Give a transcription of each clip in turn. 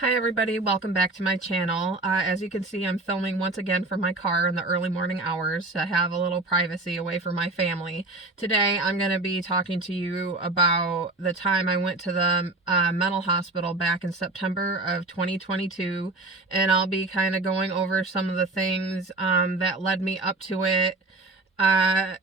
Hi everybody, welcome back to my channel. As you can see, I'm filming once again from my car in the early morning hours to have a little privacy away from my family. Today I'm going to be talking to you about the time I went to the mental hospital back in September of 2022, and I'll be kind of going over some of the things that led me up to it, uh,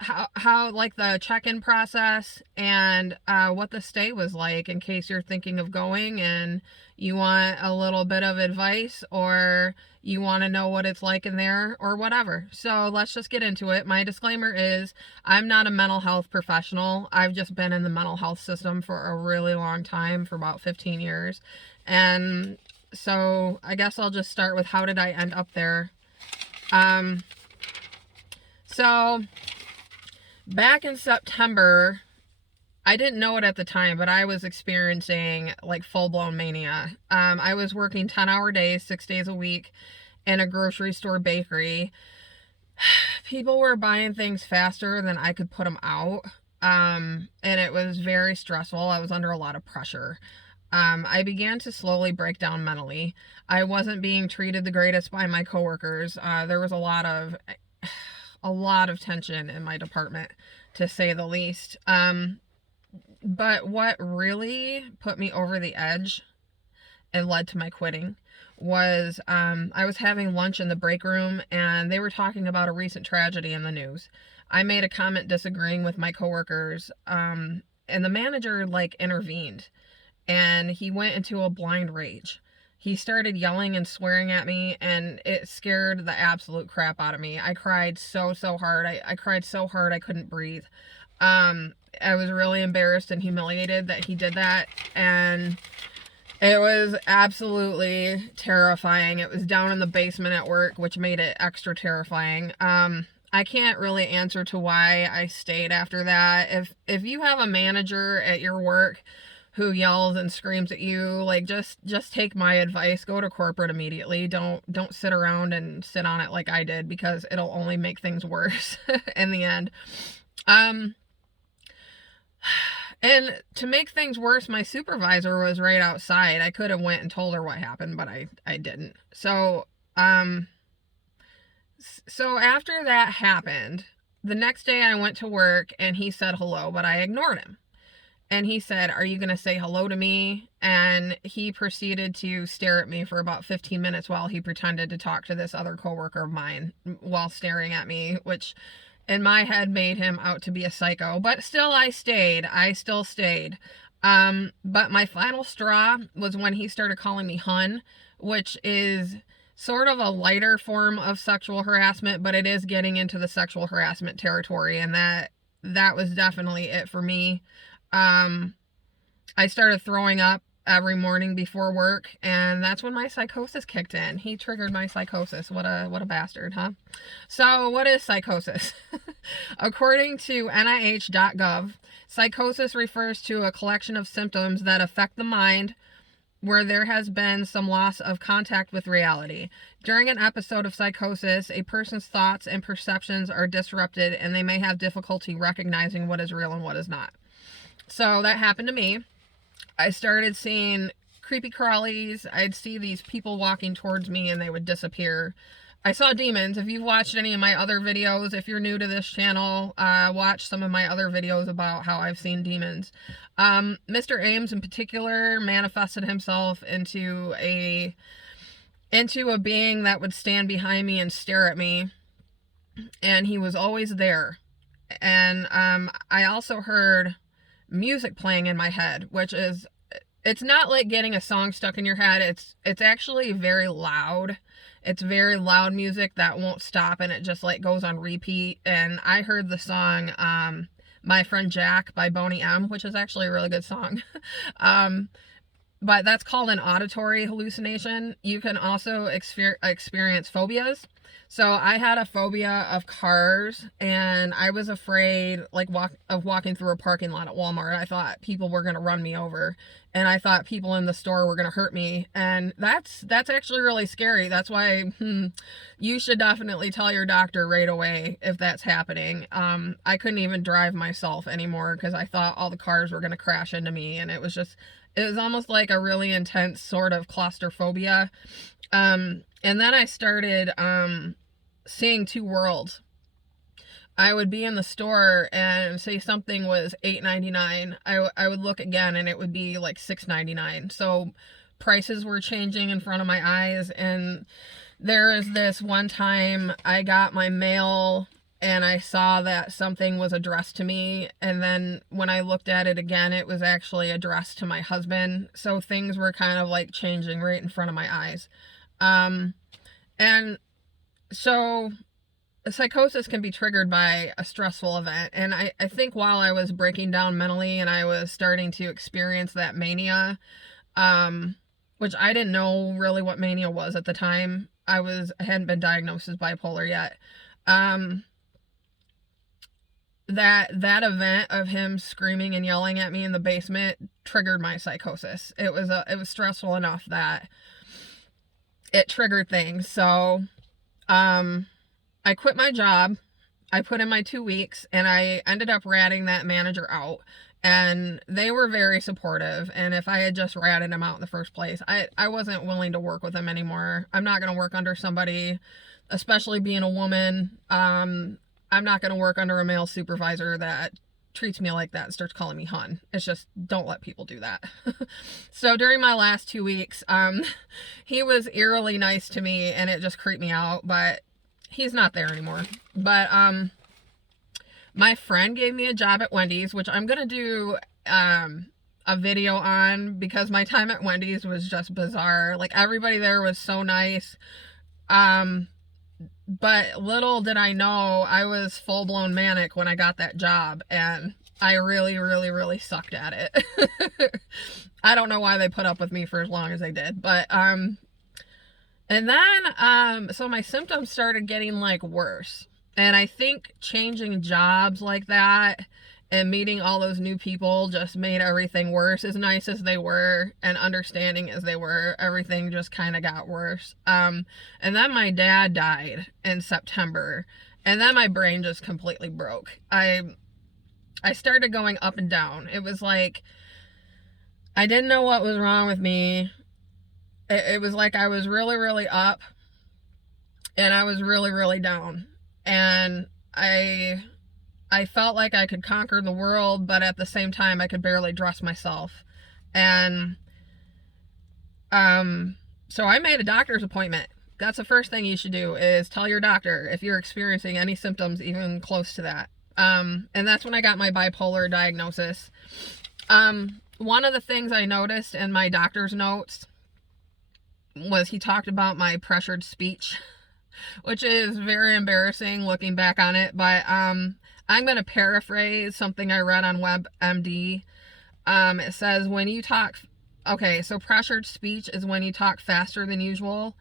how like the check-in process, and what the stay was like in case you're thinking of going and you want a little bit of advice, or you want to know what it's like in there, or whatever. So let's just get into it. My disclaimer is I'm not a mental health professional. I've just been in the mental health system for a really long time, for about 15 years. And so I guess I'll just start with how did I end up there. So back in September, I didn't know it at the time, but I was experiencing like full-blown mania. I was working 10-hour days, 6 days a week in a grocery store bakery. People were buying things faster than I could put them out. And it was very stressful. I was under a lot of pressure. I began to slowly break down mentally. I wasn't being treated the greatest by my coworkers. There was a lot of tension in my department, to say the least. But what really put me over the edge and led to my quitting was I was having lunch in the break room, and they were talking about a recent tragedy in the news. I made a comment disagreeing with my coworkers, and the manager intervened, and he went into a blind rage. He started yelling and swearing at me, and it scared the absolute crap out of me. I cried so hard. I cried so hard I couldn't breathe. I was really embarrassed and humiliated that he did that, and it was absolutely terrifying. It was down in the basement at work, which made it extra terrifying. I can't really answer to why I stayed after that. If you have a manager at your work who yells and screams at you, just take my advice. Go to corporate immediately. Don't sit around and sit on it like I did, because it'll only make things worse in the end. And to make things worse, my supervisor was right outside. I could have went and told her what happened, but I didn't. So after that happened, the next day I went to work and he said hello, but I ignored him. And he said, "Are you going to say hello to me?" And he proceeded to stare at me for about 15 minutes while he pretended to talk to this other coworker of mine while staring at me, which in my head made him out to be a psycho. But still, I still stayed. But my final straw was when he started calling me hun, which is sort of a lighter form of sexual harassment, but it is getting into the sexual harassment territory, and that was definitely it for me. I started throwing up every morning before work, and that's when my psychosis kicked in. He triggered my psychosis. What a bastard, huh? So what is psychosis? According to NIH.gov, psychosis refers to a collection of symptoms that affect the mind where there has been some loss of contact with reality. During an episode of psychosis, a person's thoughts and perceptions are disrupted, and they may have difficulty recognizing what is real and what is not. So that happened to me. I started seeing creepy crawlies. I'd see these people walking towards me and they would disappear. I saw demons. If you've watched any of my other videos, if you're new to this channel, watch some of my other videos about how I've seen demons. Mr. Ames in particular manifested himself into a being that would stand behind me and stare at me, and he was always there. And I also heard music playing in my head, which is, it's not like getting a song stuck in your head. It's actually very loud. It's very loud music that won't stop, and it just goes on repeat. And I heard the song My Friend Jack by Boney M, which is actually a really good song. But that's called an auditory hallucination. You can also experience phobias. So I had a phobia of cars, and I was afraid of walking through a parking lot at Walmart. I thought people were going to run me over, and I thought people in the store were going to hurt me. And that's actually really scary. That's why you should definitely tell your doctor right away if that's happening. I couldn't even drive myself anymore because I thought all the cars were going to crash into me, and it was It was almost like a really intense sort of claustrophobia. And then I started seeing two worlds. I would be in the store and say something was $8.99. I would look again and it would be like $6.99. So prices were changing in front of my eyes. And there is this one time I got my mail and I saw that something was addressed to me, and then when I looked at it again, it was actually addressed to my husband. So things were kind of like changing right in front of my eyes. And so psychosis can be triggered by a stressful event. And I think while I was breaking down mentally and I was starting to experience that mania, which I didn't know really what mania was at the time. I hadn't been diagnosed as bipolar yet. That event of him screaming and yelling at me in the basement triggered my psychosis. It was stressful enough that it triggered things. So, I quit my job. I put in my 2 weeks and I ended up ratting that manager out, and they were very supportive. And if I had just ratted him out in the first place, I wasn't willing to work with him anymore. I'm not going to work under somebody, especially being a woman. I'm not going to work under a male supervisor that treats me like that and starts calling me hun. It's just, don't let people do that. So during my last 2 weeks, he was eerily nice to me and it just creeped me out, but he's not there anymore. But my friend gave me a job at Wendy's, which I'm going to do a video on, because my time at Wendy's was just bizarre. Like, everybody there was so nice. But little did I know I was full-blown manic when I got that job, and I really, really, really sucked at it. I don't know why they put up with me for as long as they did, but and then so my symptoms started getting like worse, and I think changing jobs like that and meeting all those new people just made everything worse. As nice as they were and understanding as they were, everything just kind of got worse. And then my dad died in September, and then my brain just completely broke. I started going up and down. It was like I didn't know what was wrong with me. It was like I was really, really up and I was really, really down. And I felt like I could conquer the world, but at the same time, I could barely dress myself. And so I made a doctor's appointment. That's the first thing you should do, is tell your doctor if you're experiencing any symptoms even close to that. And that's when I got my bipolar diagnosis. One of the things I noticed in my doctor's notes was he talked about my pressured speech, which is very embarrassing looking back on it, but I'm going to paraphrase something I read on WebMD. It says, when you talk, okay, so pressured speech is when you talk faster than usual.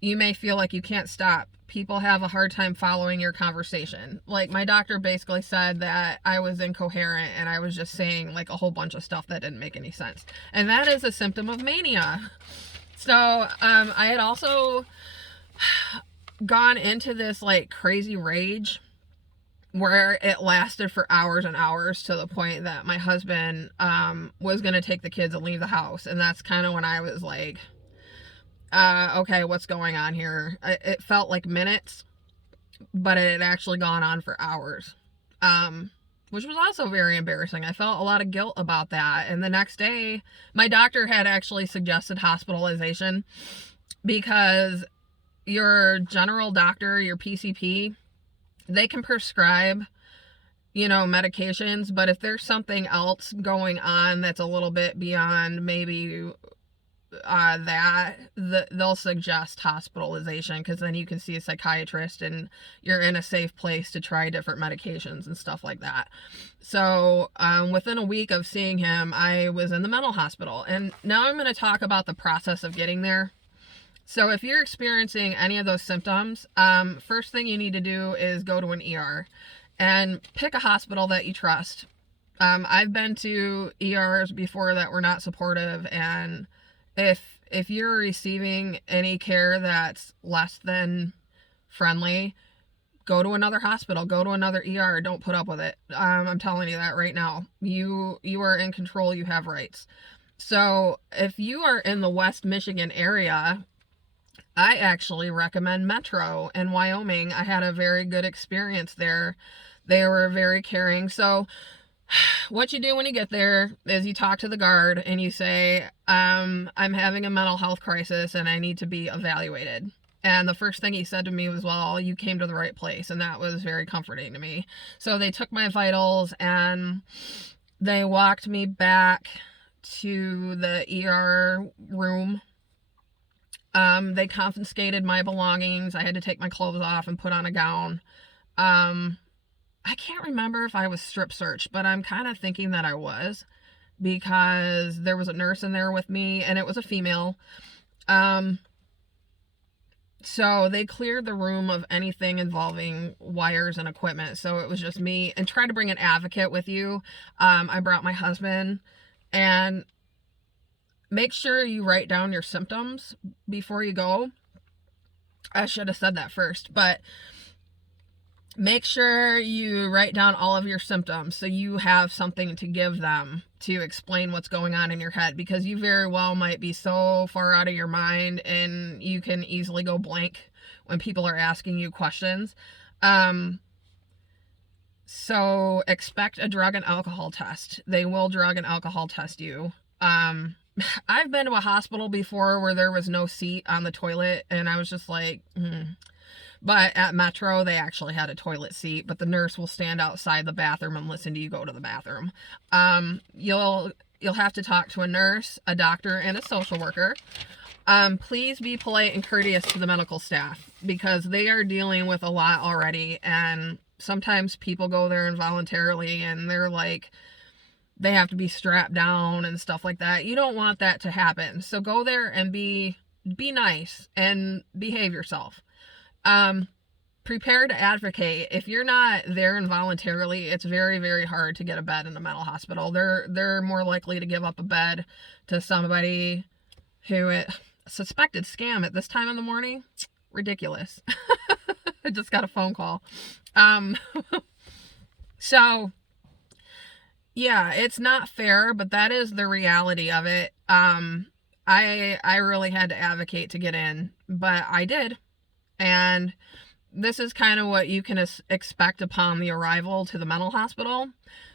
You may feel like you can't stop. People have a hard time following your conversation. Like, my doctor basically said that I was incoherent and I was just saying like a whole bunch of stuff that didn't make any sense. And that is a symptom of mania. So, I had also gone into this like crazy rage where it lasted for hours and hours, to the point that my husband was going to take the kids and leave the house. And that's kind of when I was like, okay, what's going on here? It felt like minutes, but it had actually gone on for hours, which was also very embarrassing. I felt a lot of guilt about that. And the next day, my doctor had actually suggested hospitalization, because your general doctor, your PCP, they can prescribe, medications, but if there's something else going on that's a little bit beyond maybe they'll suggest hospitalization, because then you can see a psychiatrist and you're in a safe place to try different medications and stuff like that. So within a week of seeing him, I was in the mental hospital. And now I'm going to talk about the process of getting there. So if you're experiencing any of those symptoms, first thing you need to do is go to an ER and pick a hospital that you trust. I've been to ERs before that were not supportive, and if you're receiving any care that's less than friendly, go to another hospital, go to another ER. Don't put up with it. I'm telling you that right now. You are in control. You have rights. So if you are in the West Michigan area, I actually recommend Metro in Wyoming. I had a very good experience there. They were very caring. So what you do when you get there is you talk to the guard and you say, I'm having a mental health crisis and I need to be evaluated. And the first thing he said to me was, well, you came to the right place. And that was very comforting to me. So they took my vitals and they walked me back to the ER room. They confiscated my belongings. I had to take my clothes off and put on a gown. I can't remember if I was strip searched, but I'm kind of thinking that I was, because there was a nurse in there with me and it was a female. So they cleared the room of anything involving wires and equipment. So it was just me, and try to bring an advocate with you. I brought my husband, and make sure you write down your symptoms before you go. I should have said that first, but make sure you write down all of your symptoms so you have something to give them to explain what's going on in your head, because you very well might be so far out of your mind and you can easily go blank when people are asking you questions. So expect a drug and alcohol test. They will drug and alcohol test you. I've been to a hospital before where there was no seat on the toilet, and I was just like, But at Metro, they actually had a toilet seat, but the nurse will stand outside the bathroom and listen to you go to the bathroom. You'll have to talk to a nurse, a doctor, and a social worker. Please be polite and courteous to the medical staff, because they are dealing with a lot already, and sometimes people go there involuntarily and they're like, they have to be strapped down and stuff like that. You don't want that to happen. So go there and be nice and behave yourself. Prepare to advocate. If you're not there involuntarily, it's very, very hard to get a bed in a mental hospital. They're more likely to give up a bed to somebody who suspected scam at this time in the morning. Ridiculous. I just got a phone call. So yeah, it's not fair, but that is the reality of it. I really had to advocate to get in, but I did. And this is kind of what you can expect upon the arrival to the mental hospital.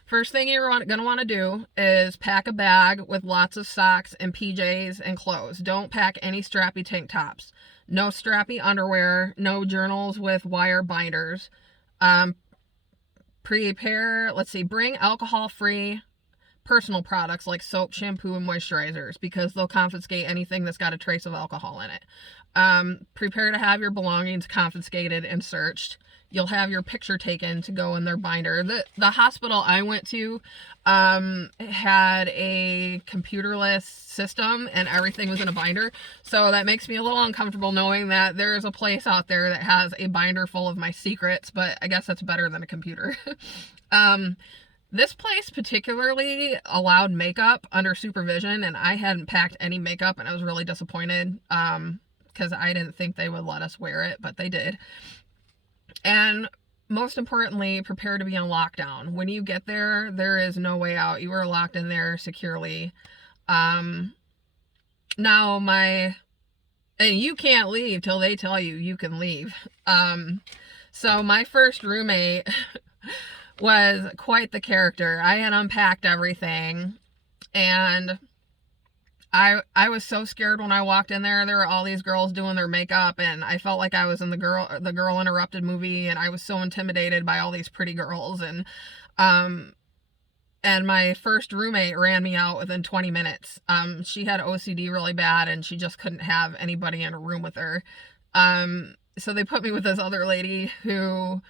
First thing you're going to want to do is pack a bag with lots of socks and PJs and clothes. Don't pack any strappy tank tops. No strappy underwear. No journals with wire binders. Bring alcohol-free personal products like soap, shampoo, and moisturizers, because they'll confiscate anything that's got a trace of alcohol in it. Prepare to have your belongings confiscated and searched. You'll have your picture taken to go in their binder. The hospital I went to had a computerless system and everything was in a binder. So that makes me a little uncomfortable knowing that there is a place out there that has a binder full of my secrets, but I guess that's better than a computer. This place particularly allowed makeup under supervision, and I hadn't packed any makeup, and I was really disappointed because I didn't think they would let us wear it, but they did. And most importantly, prepare to be on lockdown. When you get there, there is no way out. You are locked in there securely. And you can't leave till they tell you you can leave. So my first roommate was quite the character. I had unpacked everything, and I was so scared when I walked in there. There were all these girls doing their makeup, and I felt like I was in the Girl Interrupted movie, and I was so intimidated by all these pretty girls. And my first roommate ran me out within 20 minutes. She had OCD really bad, and she just couldn't have anybody in a room with her. So they put me with this other lady who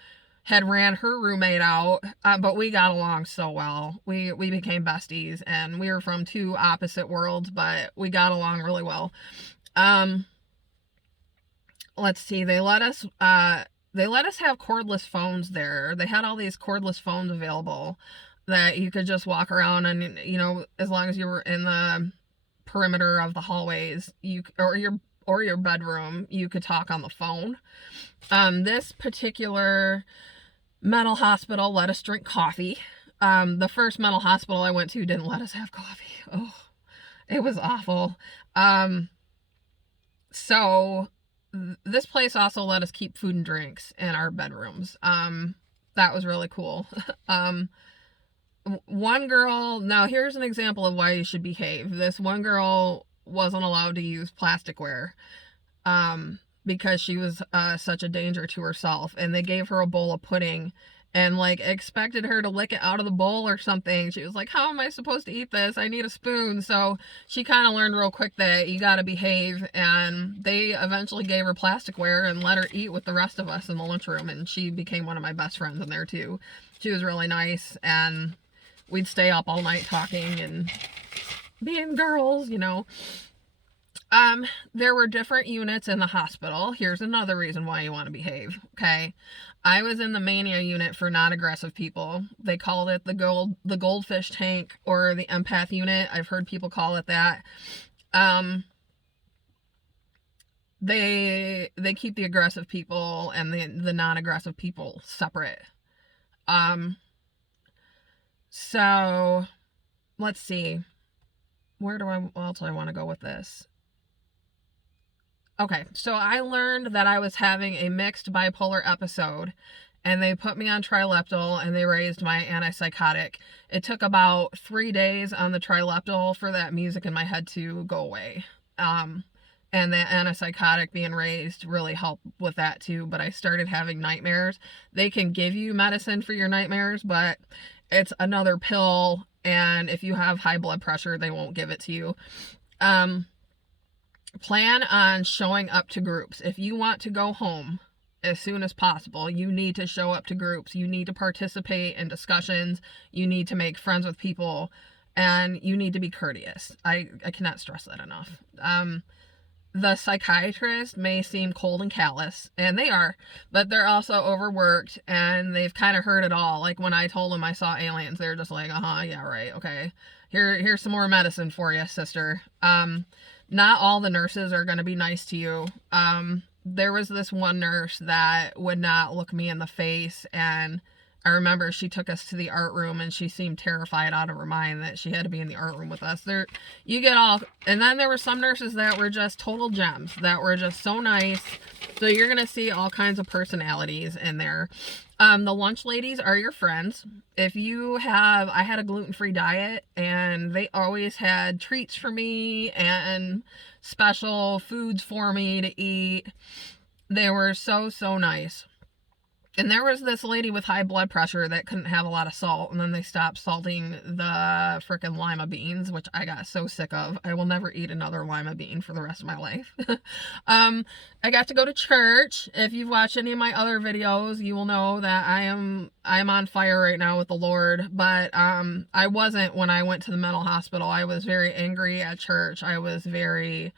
had ran her roommate out, but we got along so well. We became besties, and we were from two opposite worlds, but we got along really well. Let's see, they let us have cordless phones there. They had all these cordless phones available that you could just walk around, and as long as you were in the perimeter of the hallways, or your bedroom, you could talk on the phone. This particular mental hospital let us drink coffee. The first mental hospital I went to didn't let us have coffee. Oh, It was awful. Um, so this place also let us keep food and drinks in our bedrooms. That was really cool. um, one girl, now here's an example of why you should behave. This one girl wasn't allowed to use plasticware, because she was such a danger to herself, and they gave her a bowl of pudding and like expected her to lick it out of the bowl or something. She was like, how am I supposed to eat this? I need a spoon. So she kind of learned real quick that you got to behave, and they eventually gave her plasticware and let her eat with the rest of us in the lunchroom, and she became one of my best friends in there too. She was really nice, and we'd stay up all night talking and being girls, you know. There were different units in the hospital. Here's another reason why you want to behave, okay? I was in the mania unit for non-aggressive people. They called it the goldfish tank, or the empath unit. I've heard people call it that. They keep the aggressive people and the non-aggressive people separate. So let's see. Where else do I want to go with this? Okay, so I learned that I was having a mixed bipolar episode, and they put me on Trileptal and they raised my antipsychotic. It took about 3 days on the Trileptal for that music in my head to go away. And the antipsychotic being raised really helped with that too, but I started having nightmares. They can give you medicine for your nightmares, but it's another pill, and if you have high blood pressure, they won't give it to you. Plan on showing up to groups. If you want to go home as soon as possible, you need to show up to groups. You need to participate in discussions. You need to make friends with people, and you need to be courteous. I cannot stress that enough. The psychiatrist may seem cold and callous, and they are, but they're also overworked, and they've kind of heard it all. Like when I told them I saw aliens, they're just like, yeah, right, okay. Here's some more medicine for you, sister. Not all the nurses are going to be nice to you. There was this one nurse that would not look me in the face, and I remember she took us to the art room, and she seemed terrified out of her mind that she had to be in the art room with us. You get all, and then there were some nurses that were just total gems, that were just so nice. So you're going to see all kinds of personalities in there. The lunch ladies are your friends. I had a gluten-free diet, and they always had treats for me and special foods for me to eat. They were so, so nice. And there was this lady with high blood pressure that couldn't have a lot of salt, and then they stopped salting the frickin' lima beans, which I got so sick of. I will never eat another lima bean for the rest of my life. I got to go to church. If you've watched any of my other videos, you will know that I'm on fire right now with the Lord. But I wasn't when I went to the mental hospital. I was very angry at church. I was very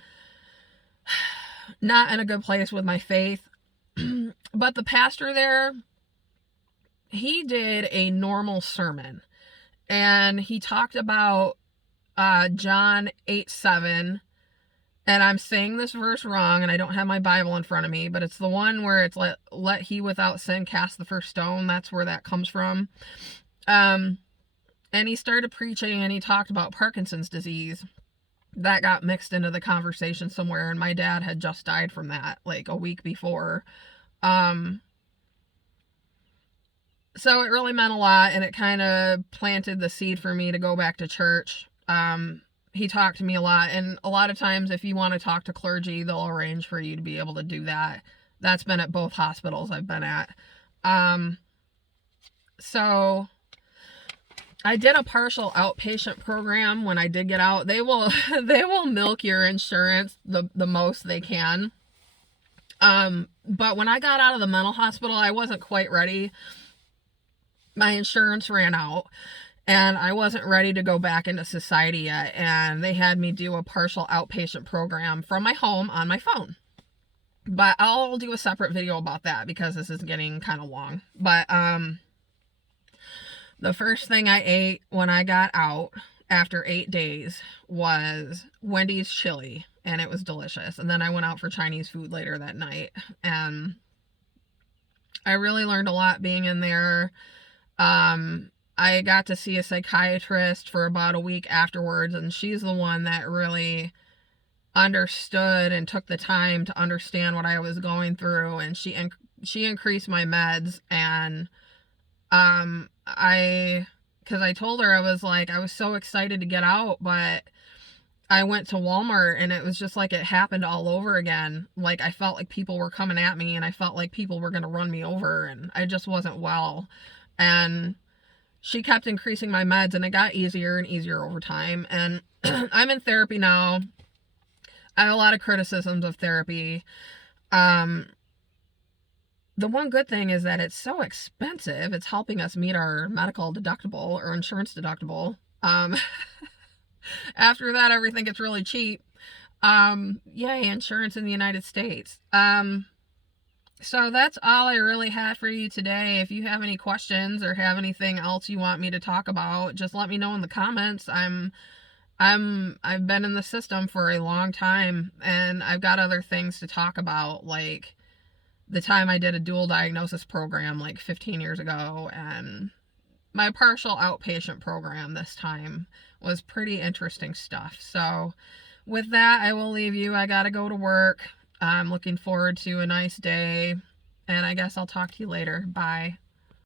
not in a good place with my faith. But the pastor there, he did a normal sermon, and he talked about John 8:7, and I'm saying this verse wrong, and I don't have my Bible in front of me, but it's the one where it's let he without sin cast the first stone. That's where that comes from. And he started preaching, and he talked about Parkinson's disease. That got mixed into the conversation somewhere, and my dad had just died from that like a week before. So it really meant a lot, and it kind of planted the seed for me to go back to church. He talked to me a lot, and a lot of times if you want to talk to clergy, they'll arrange for you to be able to do that. That's been at both hospitals I've been at. So I did a partial outpatient program when I did get out. They will milk your insurance the most they can. But when I got out of the mental hospital, I wasn't quite ready. My insurance ran out, and I wasn't ready to go back into society yet, and they had me do a partial outpatient program from my home on my phone. But I'll do a separate video about that because this is getting kind of long. But the first thing I ate when I got out after 8 days was Wendy's chili, and it was delicious. And then I went out for Chinese food later that night, and I really learned a lot being in there. I got to see a psychiatrist for about a week afterwards, and she's the one that really understood and took the time to understand what I was going through, and she increased my meds. And I because I told her, I was like, I was so excited to get out, but I went to Walmart and it was just like it happened all over again. Like I felt like people were coming at me and I felt like people were going to run me over, and I just wasn't well. And she kept increasing my meds and it got easier and easier over time. And I'm in therapy now. I have a lot of criticisms of therapy. The one good thing is that it's so expensive. It's helping us meet our medical deductible or insurance deductible. After that, everything gets really cheap. Yay, insurance in the United States. So that's all I really had for you today. If you have any questions or have anything else you want me to talk about, just let me know in the comments. I've been in the system for a long time, and I've got other things to talk about, like the time I did a dual diagnosis program like 15 years ago, and my partial outpatient program this time was pretty interesting stuff. So with that, I will leave you. I gotta go to work. I'm looking forward to a nice day, and I guess I'll talk to you later. Bye.